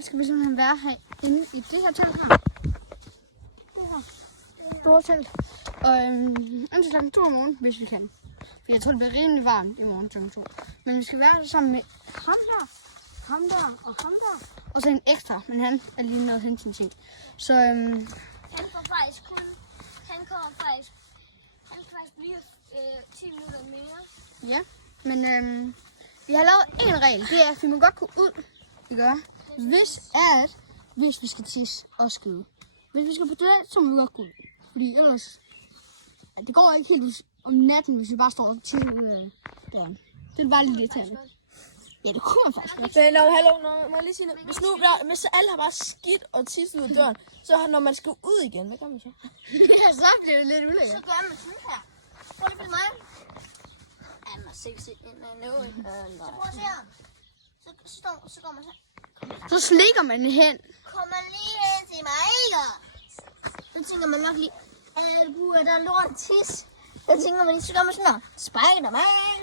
skal vi simpelthen være herinde i det her telt her. Det her store telt. Og indtil klokken 2 om morgenen, hvis vi kan. For jeg tror, det bliver rimelig varmt i morgen klokken 2. Men vi skal være der sammen med ham der, ham der og ham der. Og så en ekstra, men han er lige nået hen til en ting. Så Han får faktisk kun... Han kan faktisk blive 10 minutter mere. ja, men vi har lavet en regel. Det er, at vi må godt gå ud. Det gør. Hvis vi skal tisse og skide. Hvis vi skal på toilet, så må vi godt gå ud. Fordi ellers... Ja, det går ikke helt om natten, hvis vi bare står og chiller der. Det er bare lidt irriterende. Ja, det kunne man faktisk godt. Men hallo, må jeg lige sige noget? Hvis alle har bare skidt og tisset ud af døren, så når man skal ud igen, hvad gør man så? Ja, så bliver det lidt ulækkert. Så gør man sådan her. Prøv lige at mig. Han er sexy. Så prøv at se her. Så går man så. Så slikker man hen. Kommer lige hen til mig, ikke? Så tænker man nok lige, der er lort tis. Så tænker man lige, så gør man sådan her. Spider-Man.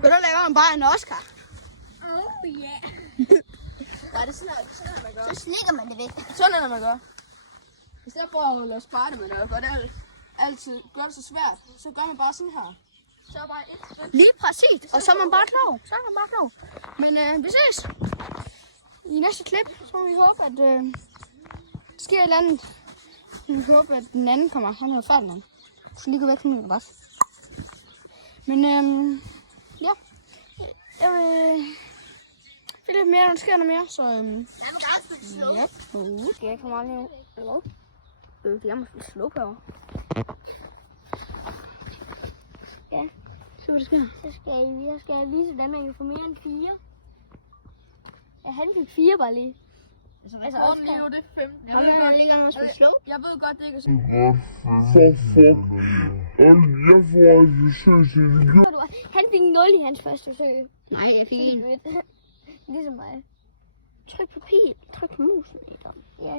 Så der laver man bare en Oscar. Oh yeah. Nej, det er sådan her, man gør. Så slikker man det væk. Sådan er det, man gør. I stedet for at lave Spider-Man og gøre det altid gør det så svært, så gør man bare sådan her. Så er bare et skridt. Lige præcis. Og så er man bare klog. Men vi ses i næste klip. Så må vi håbe, at der sker et eller andet. Vi håber, at den anden kommer. Han har færdig den. Så lige gå væk fra min adresse. Men ja. Jeg vil finde lidt mere, når der sker noget mere. Så Jeg må gerne spille slow. ja. Skal jeg ikke for meget lige nu? Eller hvad? Jeg må spille slow på. Ja. Så hvad der sker? Så skal jeg vise, hvordan man kan få mere end 4. Ja, han fik 4 bare lige. Altså også lige nu, det er 5. Jeg ved godt, ikke engang at spille slow. Jeg ved godt, det ikke er sådan. Han fik 0 i hans første forsøg. Nej, jeg fik 1. Ligesom mig. Tryk på pil. Tryk på musen. Ja,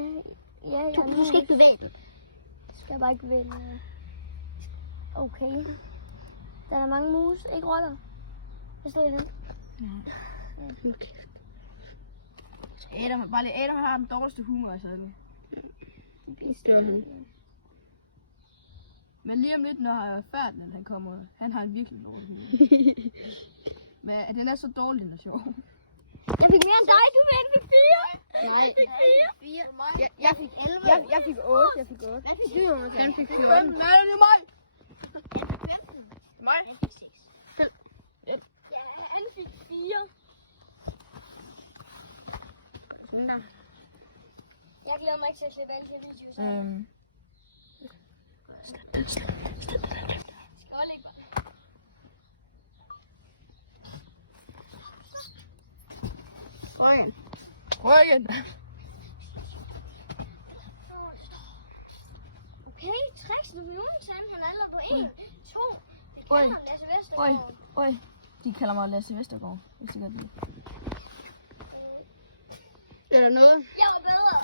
Du skal ikke bevæge den. Skal jeg bare ikke bevæge den. Okay. Der er mange mus, ikke roller. Hvad står det? Adam har den dårligste humor i sadlen. Men lige om lidt, når Ferdinand han kommer, han har en virkelig dårlig humor. Men den er så dårlig, den er sjov. Jeg fik mere end dig, du fik 4. Nej. Jeg fik 4. Jeg fik 11. Jeg fik 8. Jeg fik 8. Hvad fik du? Han fik 14. Nej, det er mig! Mig? Jeg fik 6. Ja, han fik 4. Sådan der. Jeg glæder mig ikke til at slippe alle de her videoer. Skål, ikke bare. Røgen! Okay, 60 nu nogensinde. Han er allerede på 1, 2. Det Oj. kan han, Lasse Vestergaard. Oj. De kalder mig Lasse Vestergaard, hvis de gør det. Er der noget? Jeg var bedre.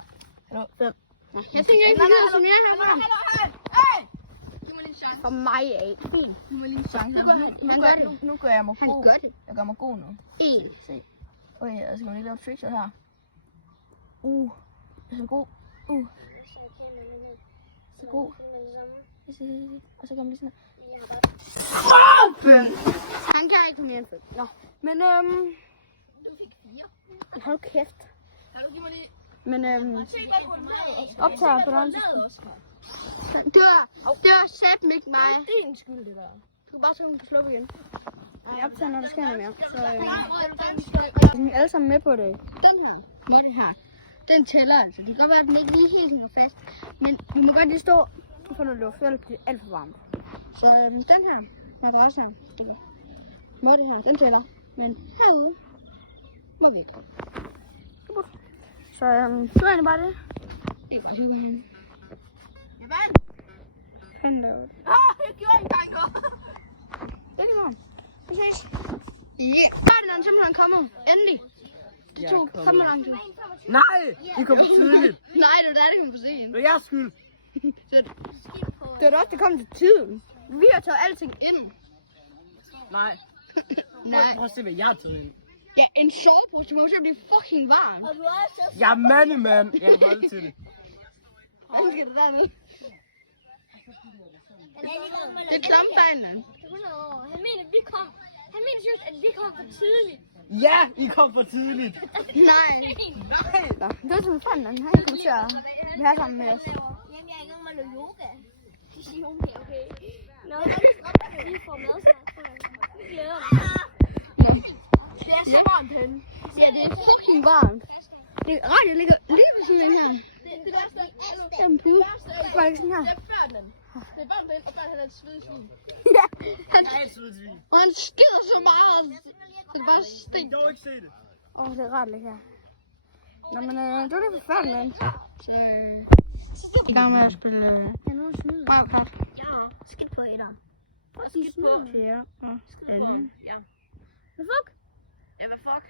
Hallo, 5. Jeg fik ikke noget som jeg her. Hey! Giv mig lige en chance. For mig af. Giv mig lige en chance. Nu gør jeg mig Han god. gør det. Jeg gør mig god nu. 1. Se. Okay, jeg skal lige lave trickshot her. Jeg er så god. Så god. Og så gør man lige sådan her. Han kan ikke mere end 5. Nå. Men Du fik 4. hold kæft. Kan du give mig lige... Men Se, hvad du lavede. optager på den tidspunkt. Det var sæt ikke mig. Det er din skyld, det der. Du kan bare trykke på slå igen. Jeg optager, når der sker noget mere. Så vi er alle sammen med på det. Den her, måtte her, den tæller altså. Det kan godt være, at den ikke lige helt hænger fast. Men vi må godt lige stå for noget luft, ellers bliver det alt for varmt. Så den her madras her, okay. Måtte her, den tæller. Men herude må vi ikke godt. Så så er det bare det. Det er bare hygge hende. Jeg vandt. Find derude. Jeg gjorde en gang godt. Det er i morgen. Vi ses. Ja, der er den simpelthen kommet. Endelig. Det tog fandme lang tid. Nej, det kommer tidligt. Nej, det var der, det kom for sent. Det er jeres skyld. Det var da også, det kom til tiden. Vi har taget alting ind. Nej. Nej. Prøv at se, hvad jeg har taget ind. Ja, en sovepose. Det må jo blive fucking varmt. Og du har også Jeg er mandemand. Jeg kan holde til det. Hvordan skal det dernede? Det er dumpfejlen. Han mener seriøst, at vi kom for tidligt. Ja, I kom for tidligt. Nej. Nå, det er som fanden, han kommer til at være sammen med os. Jamen, jeg er i gang med at lave yoga. De siger, okay. Nå, jeg er godt, vi får mad snart. Vi glæder mig. Det er så varmt henne. Ja, det er fucking varmt. Det radio ligger lige ved siden af her. Det værste er, Det er en pude. Var det ikke sådan her? det er før den. Det er varmt derinde, og før han er et svedsvin. Ja, han, Jeg er et sødsvin. og han skider så meget. Det er bare stink. Jeg kan ikke se det. Det er rart lige her. Nå, men det var det for fanden, mand. Så i gang med at spille Kan nogen snyde? Mario Kart. Ja. Skidt på etteren. Skidt på. Ja, og anden. Ja. Hvad fuck? Ja, hvad fuck?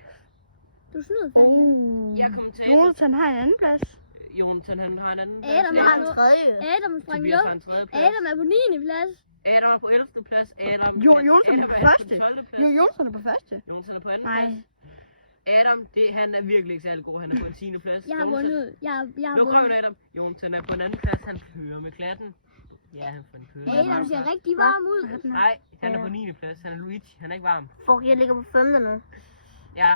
Du snyder fandme. Jeg kom til Jonathan har en anden plads. Jonathan, han har en anden Adam plads. har en tredje. Adam sprang Tobias har luft. en tredje plads. Adam er på 9. plads. Adam er på 11. plads. Adam Jonathan er på første. 12. plads. Jo, Jonathan er på første. Jonathan er på anden Nej. plads. Adam, han er virkelig ikke særlig god. Han er på en 10. plads. Jeg har Jonathan- vundet. Jeg har Luk røven, vundet. Adam. Jonathan er på en anden plads. Han kører med klatten. Ja, han får en kører. Adam ser rigtig varm ud. Nej, han er på 9. plads. Han er Luigi. Han er ikke varm. Fuck, jeg ligger på 5. nu. Ja,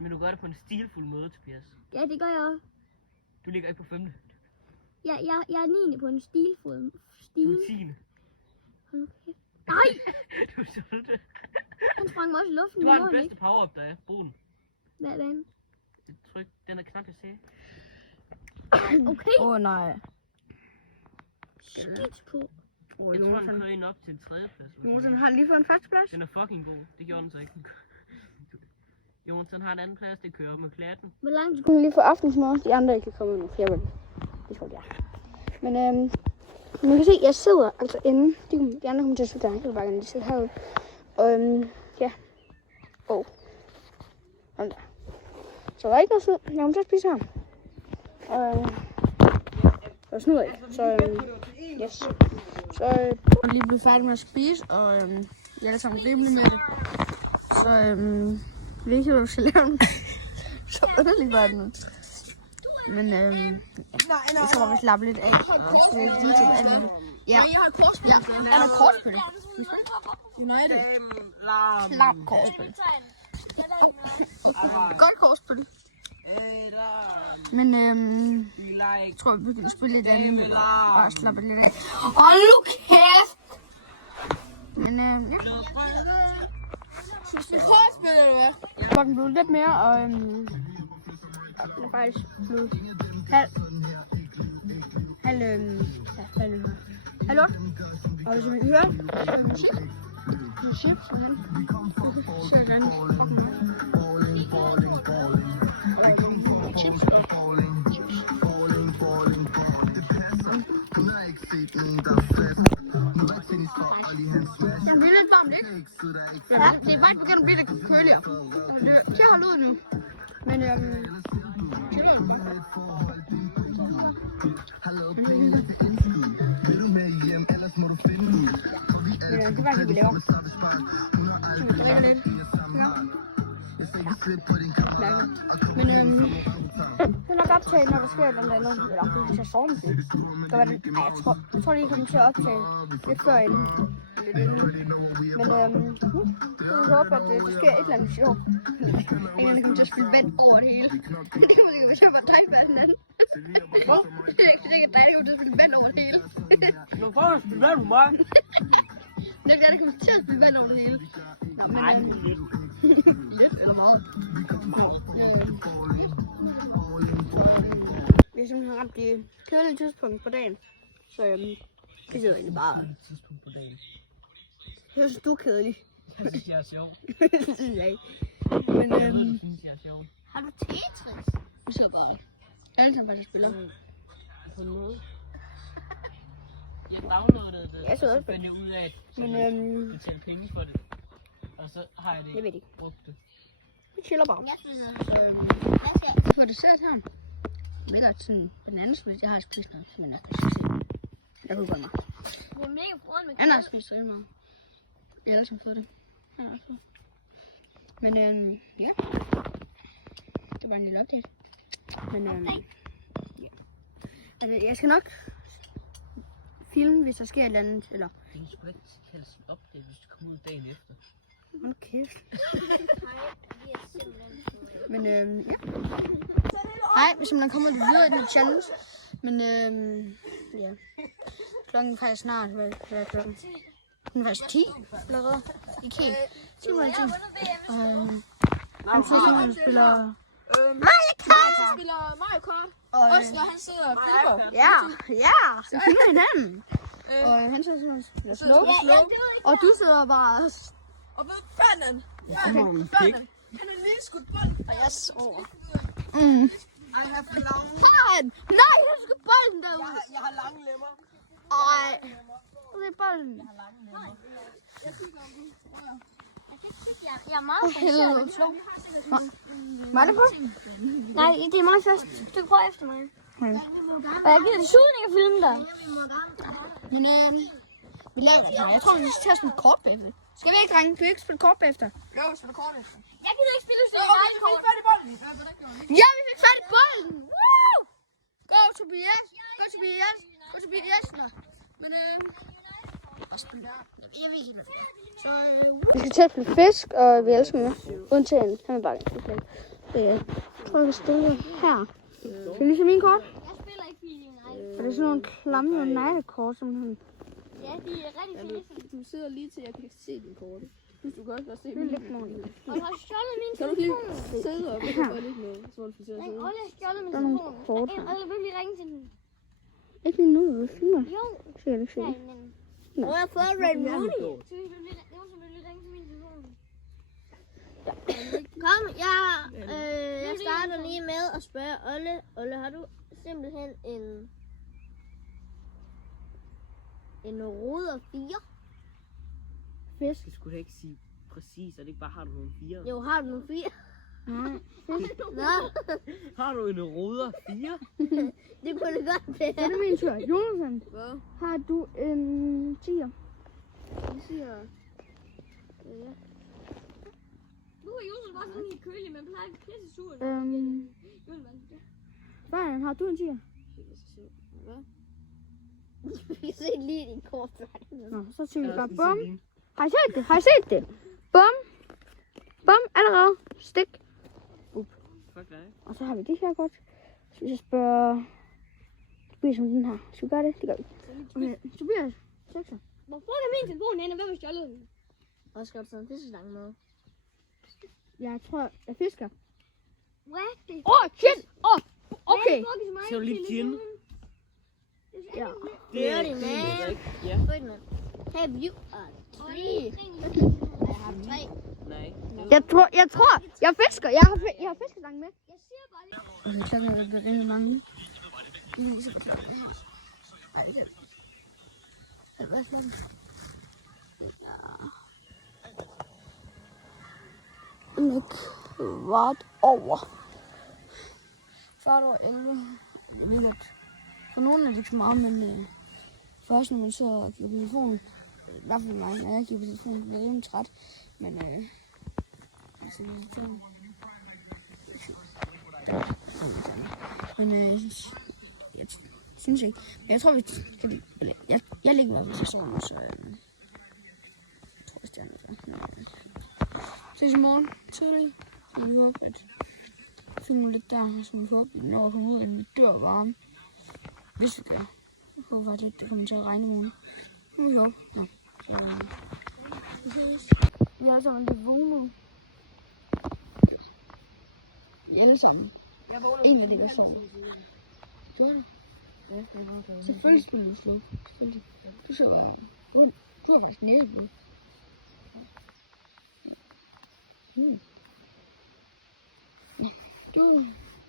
men du gør det på en stilfuld måde, Tobias. Ja, det gør jeg også. Du ligger ikke på 5. Jeg er 9. på en stilfod. Du er 10. Nej, Du sulte. han sprang mig også i luften. Du Det har må den han bedste power-up, der er. Brug den. Hvad? Tryk den er knap, jeg sagde. Okay. Nej. Skidt på. Jeg tror, den kører ind op til en 3. plads. Jonathan har lige fået en første plads. Den er fucking god. Det gjorde den så ikke. Jonathan har en anden plads. Det kører op med klatten. Hvor langt Jeg kunne lige få aftensmad. De andre ikke kan komme nu, for jeg vil. Det tror jeg. Men man kan se, jeg sidder altså inde. De andre kommer til at sidde der. Jeg vil bare gerne sidde herude. Og ja. Sådan der. Så der er ikke noget snyd. Jeg kommer til at spise her. Og der snyder ikke. Så yes. Så jeg er lige blevet færdig med at spise, og jeg er alle sammen rimelig med det. Så vi ved ikke, hvad vi skal lave. Så underligt var det nu. Men jeg tror, vi slapper lidt af. Og så YouTube alt muligt. Ja. Jeg har korsspil. Er der kortspil? United. Slap kortspil. Godt kortspil. Men jeg tror, vi begynder at spille lidt andet. Og slappe lidt af. Hold nu kæft! Men ja. Spil kortspil, eller hvad? Klokken blev lidt mere, og den er faktisk blevet halv halv 8. Og hvis man hører, så er det musik. Det er chips, sådan. Sådan. Chips. Den bliver lidt varmt, ikke? Ja. Det er faktisk begyndt at blive lidt køligere. Det kan holde ud nu. Men chiller jo godt. Men det er faktisk det, vi laver. Så vi drikker lidt. Ja. Men det er nok optage, når der sker et eller andet. Eller om det er til sove måske. Jeg tror, det kommer til at optage lidt før inden. Lidt inden. Men jeg håber, at der sker et eller andet sjovt. Ingen kommer til at spille vand over det hele. Det kommer ikke til at være dig med hinanden. Hvad? Det er ikke dig, der kommer til at spille vand over det hele. Nå, for at spille vand på mig. Det er det, kommer til at spille vand over det hele. Nå, men lidt eller meget. Vi har simpelthen ramt de kedelige tidspunkt på dagen. Så det sidder egentlig bare. Tidspunkt på dagen. Jeg synes, du er kedelig. Jeg synes, jeg er sjov. Det synes jeg ikke. Men Jeg synes, jeg er sjov. Har du Tetris? vi sidder bare. Alle sammen, der spiller. På en måde. Jeg downloadede det, Jeg så og også så fandt jeg ud af, at Men betale penge for det. Og så har jeg det jeg ved ikke. brugt det. Vi chiller bare. Jeg synes, Så jeg får dessert her. Med der sådan bananesplit. Jeg har spist noget, men jeg kan ikke se. Jeg kunne godt mig. det er mega froden med Anna har spist rigtig meget. Jeg har alle sammen fået det. Ja, Men ja. Det var en lille update. Men ja. Altså, jeg skal nok filme, hvis der sker et eller andet, eller... Det er sgu da ikke kaldes en update, hvis du kommer ud dagen efter. Hold kæft. Men ja. Hej, hvis man kommer lidt videre i den challenge. Men ja. Klokken er faktisk snart. Hvad er klokken? Den er faktisk 10 allerede. Ikke helt. 10 minutter 10. Han sidder sådan, han spiller... spiller Mario Kart. Og Oscar, han sidder og flipper. ja, han filmer hinanden. Og han sidder sådan, han spiller slow. Og du sidder bare... Og ved Ferdinand. Han er lige skudt bolden. Og jeg sover. Fan! Nej, jeg skal bolden derude. Jeg har lange lemmer. Ej. Det er bolden. Jeg er meget Helvede. Var det på? Nej, det er meget først. Du kan prøve efter mig. Og jeg giver det suden, jeg kan filme dig. Men vi laver det. Jeg tror, vi skal tage sådan et kort bagefter. Skal vi ikke, drenge? Kan vi ikke spille kort bagefter? Jo, vi spiller kort efter. Jeg gider ikke spille så Okay, vi fik fat i bolden. Ja, vi fik fat i bolden! Woo! Go, Tobias! Go, Tobias! Go, Tobias! Nå. Men hvad spiller jeg? Jeg ved ikke, så vi skal til at spille fisk, og vi elsker med. Undtagen, han er bare ikke spille. Jeg tror, vi stiller her. Skal I lige se min kort? Jeg spiller ikke Fili United. Er det sådan nogle klamme United-kort, som han... Ja, de er rigtig fine. Du sidder lige til, jeg kan ikke se din kort. Hvis du godt kan se Det er lidt nogen. Og du har stjålet min Kan du lige telefon. sidde op, og så gør det ikke noget, så du får Nej, Olle har stjålet min Der er nogle telefon. kort. Olle vil lige ringe til den. Ikke lige nu, vi filmer. Jo, Så kan jeg ikke se det. men... Hvor er fået Red Mooney? Så vi vil lige ringe til min telefon. Kom, jeg starter lige med at spørge Olle. Olle, har du simpelthen en ruder 4? Fisk. Det skulle da ikke sige præcis, at det ikke bare har du nogle 4. Jo, har du nogle 4? Nej. Nå, Har du en ruder 4? det kunne det godt være. Så er det min tur. Jonathan, Hvad? har du en 10'er? Vi siger... Nu er Josef bare sådan helt kølig, men plejer ikke pisse sur. Brian, har du en 10'er? Hvad? Vi kan se lige din kort. Nå, så tænker vi bare bum. Har I set det? Har I set det? Bum. Bum, allerede. Stik. Fuck dig. Og så har vi det her kort. Så hvis jeg spørger Tobias om den her. Skal vi gøre det? Det gør vi. Okay, Tobias. 6'er. Hvorfor er min telefon henne? Hvem har stjålet den? Og skal du sådan en pisseslange med? Jeg tror, jeg fisker. What? Shit! Okay. Så er du lige gin. Ja. Det er Dirty man. Ja. Wait a minute. Have you a tree? Jeg har 3. Nej. Jeg fisker. Jeg har fiskestangen med. Jeg siger bare lige. Okay, klokken er blevet rigtig mange. Jeg vil lige så godt klokken er. Ej, det er hvad er klokken? Nok kvart over. Kvart over 11. Jeg ved godt. For nogle er det ikke så meget, men først når man så og kigger på telefonen, i hvert fald mig, når jeg kigger på telefonen, bliver jeg rimelig træt. Men altså, jeg synes ikke. Men jeg tror, vi skal... Jeg ligger i hvert fald til solen, så jeg tror, det er noget. Ses i morgen tidlig. Så vi håber, at filmen lidt der, så vi håber, at når vi kommer ud, at vi dør varme. Hvis vi gør. Jeg håber faktisk ikke, det kommer til at regne i morgen. Nu vi håber. Nå. Vi er sammen lidt vågne. Vi er alle sammen. En af de er sammen. Gør du? Selvfølgelig spiller du slå. Du ser bare rundt. Du har faktisk nære på. Du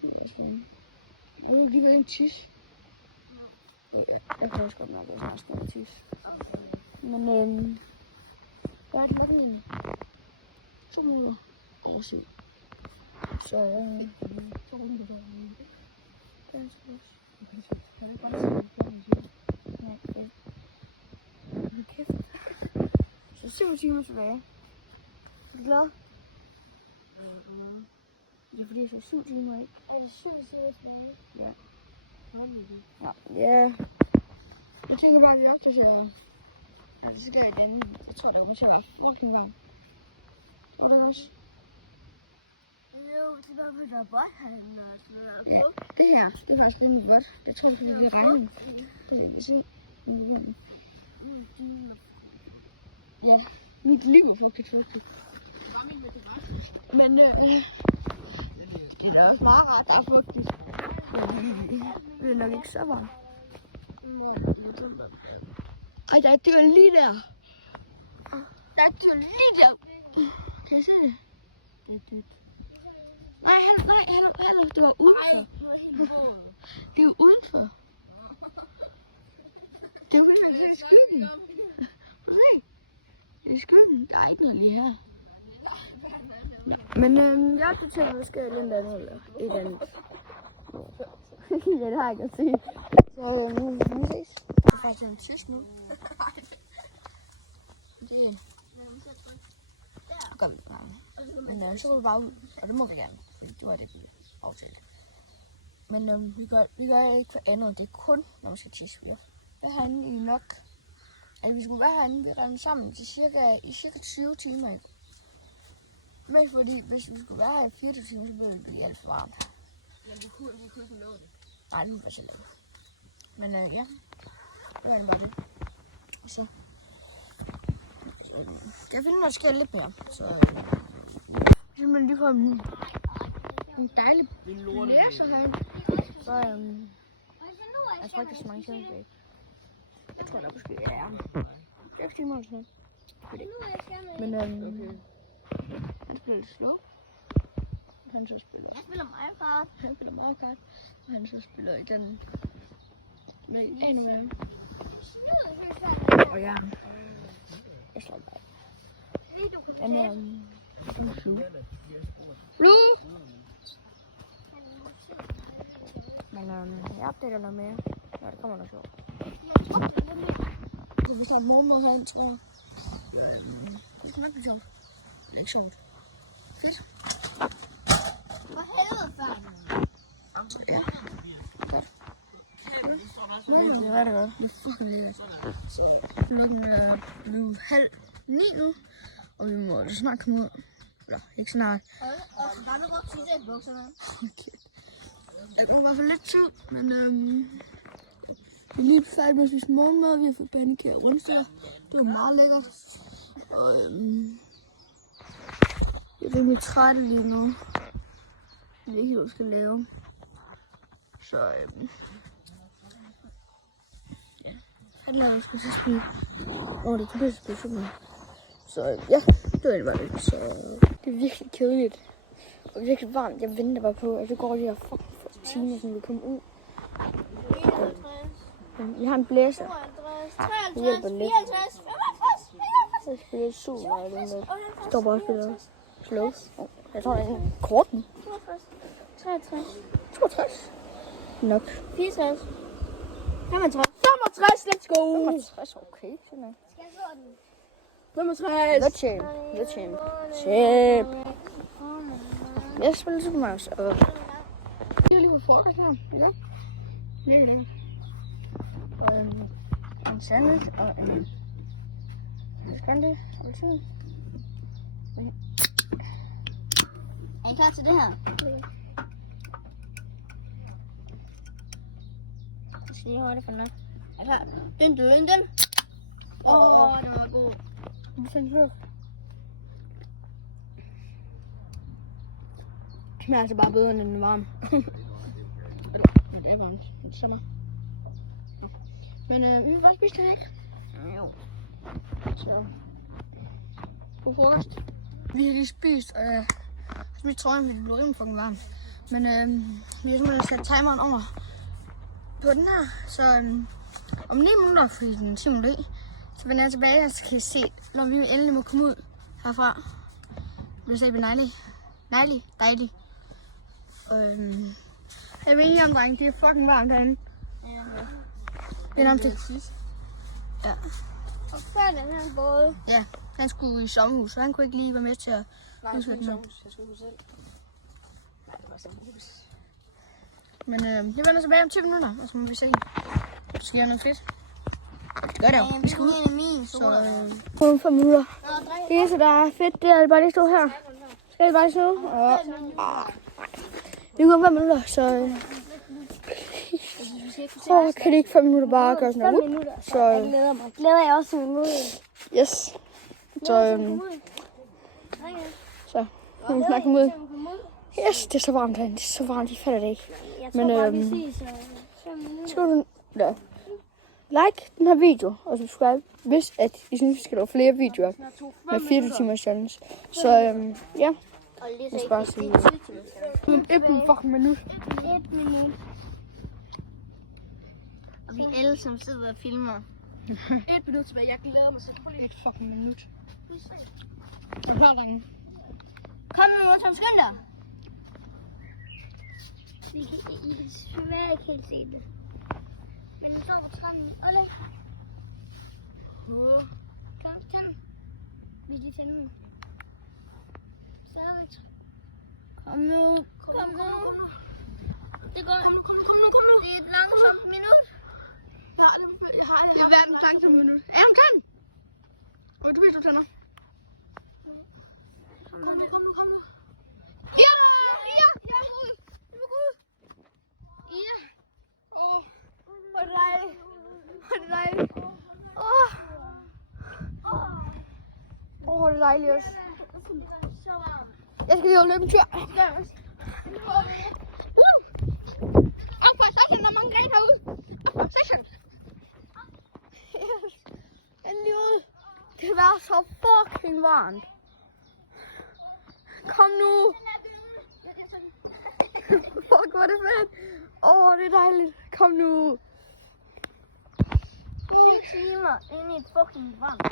er sådan. Nu er lige en tis. Jeg kan også godt nok være snart stadig tis. Men hvad er det nok med? 2 minutter over 7. Så så ruller det der. Ganske også. Jeg vil bare sige, nej, kæft. Så 7 timer tilbage. Er du glad? fordi det er 7 timer, ikke? Er det 7 timer? Ja. Ja. Jeg tænker bare, at vi opdaterer. Ja, det skal jeg igen. Jeg tror, det kommer til at være fucking varmt. Og det også. Jo, det var på der bothallen og sådan noget. Ja, det her, det er faktisk rimelig godt. Jeg tror, det bliver regnet. Det kan vi se. Ja, mit liv er fucking fugtigt. Men det er også meget rart, der er fugtigt. Det er nok ikke så varmt. Ej, der er et dyr lige der. Der er et dyr lige der. Kan I se det? Det er dyrt. Nej, det var udenfor. Det er jo udenfor. Det er jo i skyggen. Prøv at se. Det er i skyggen. Der er ikke noget lige her. Ja. Men jeg har tænkt, at der skal et eller andet eller et andet. Ja, det har jeg ikke at sige. Så nu ses. Det er faktisk en tysk nu. Det gør vi bare. Men så går vi bare ud, og det må vi gerne. Det var det, vi aftalte. Men vi gør ikke for andet. Det er kun, når man skal tisse. Vi er herinde i nok. Altså, vi skulle være herinde, vi rendte sammen til cirka 20 timer. Ikke? Men fordi, hvis vi skulle være her i 24 timer, så ville det blive alt for varmt. Ja, vi kunne ikke nå det. Nej, det var så lavt. Men ja, det var det bare det. Og så skal jeg finde, når der sker lidt mere. Så kan man lige få en dejlig blæser herinde. Så jeg tror ikke, det er så mange timer tilbage. Jeg tror, der måske er 6 timer eller sådan noget. Men han spiller lidt slow. Han så spiller. Jeg spiller Mario Kart. Han spiller Mario Kart. Og han så spiller i den med endnu mere. Og ja. Jeg slår bare. Men jeg opdater noget mere, når det kommer noget sjovt. Så vi står morgenmad herinde, tror jeg. Det skal nok blive sjovt. Det er ikke sjovt. Fedt. For helvede, far. Ja. Godt. Det er rigtig godt. Det er fucking lækkert. Klokken er blevet 8:30 nu, og vi må snart komme ud. Eller ikke snart. Og så bare nu godt tisse i bukserne. Jeg går i hvert fald lidt tid, men vi er lige færdige med at spise morgenmad. Vi har fået pandekager rundstykker. Det var meget lækkert. Og jeg er rimelig træt lige nu. Jeg ved ikke, hvad jeg skal lave. Så ja, jeg lader mig skal spise. Det kan jeg spise for mig. Så ja, det var det bare lidt. Så det er virkelig kedeligt. Og virkelig varmt. Jeg venter bare på, at det går de her fucking 40 timer, som vi kommer ud. 51, Vi har en blæser. 53, Det hjælper lidt. 54, 55, Jeg spiller super meget den der. Står bare og spiller slow. Jeg tror, det er en kort nu. 62, 63, 62. Nok. 64, 65. 65, let's go! 65, okay. Sådan er. 65! The champ. The champ. Champ. Jeg spiller Super Mario. Jeg har lige fået frokost her. Ja. Virkelig. Og en sandwich og en skande og tid. Er I klar til det her? Jeg skal lige høre det for nok. Er I klar? Den. Den var god. Det er hørt. Det smager altså bare bedre, end den er varm. Men det er varmt. Det er sommer. Men vi vil bare spise det, ikke? Jo. Så. God frokost. Vi har lige spist, og jeg tror, at det blev rimelig fucking varmt. Men vi har simpelthen sat timeren over på den her. Så om 9 minutter, fordi den 10 minutter i, så vender jeg tilbage, og så kan I se, når vi endelig må komme ud herfra. Det bliver så dejligt. Jeg ved ikke om, drenge, det er fucking varmt herinde. Det er nærmest det. Ja. Og før den her båd. Ja, han skulle i sommerhus, så han kunne ikke lige være med til at... Nej, jeg skulle ikke. Jeg skulle selv. så mus. Men vi vender tilbage om 10 minutter, og så må vi se. Der sker noget fedt. Det gør det jo. Vi skal ud af min soda. 5 minutter. Det eneste, der er fedt, det er bare lige stå her. Skal jeg bare lige stå? Det er kun 5 minutter, så... kan det ikke 5 minutter bare gøre sådan noget? Så... Glæder jeg også til min måde. Yes. Så... Så... Nu må vi snakke mod. Yes, det er så varmt herinde. Det er så varmt, de fatter det ikke. Men skal du like den her video og subscribe, hvis at I synes, vi skal lave flere videoer med 24 timers challenge. Så ja, jeg skal bare sige 1 fucking minut. 1 minut. Og vi alle som sidder og filmer. 1 minut tilbage. Jeg glæder mig så. 1 fucking minut. Og hver gang. Kom nu, Tom, skynd dig. I kan svært ikke helt se det. Men den står på trappen. Olle. Kom. Vi kan finde den. Så kom nu. Det går. Kom nu. Det er et langsomt minut. Jeg har det. Det er verdens langsomme minut. Tand! Du viser tænder. Kom nu. Ja! Ja. Hvor er det dejligt. Det er dejligt også. Så varmt. Jeg skal lige løbe en tur. Session, der er mange grene herude. Session. Yes. Endelig ud. Det kan være så fucking varmt. Kom nu. Fuck, hvor er det fedt. Det er dejligt. Kom nu. 4 timer inde i et fucking varmt.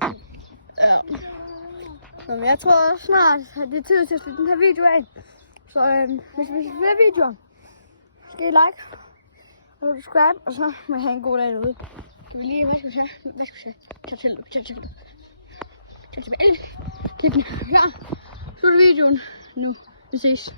Ja. Så, men jeg tror snart, at det er tid til at slutte den her video af. Så hvis vi ser flere videoer, skal I like og subscribe, og så må I have en god dag derude. Kan vi lige, hvad skal vi sige? Tag tilbage. Klik den her. Slut videoen nu. Vi ses.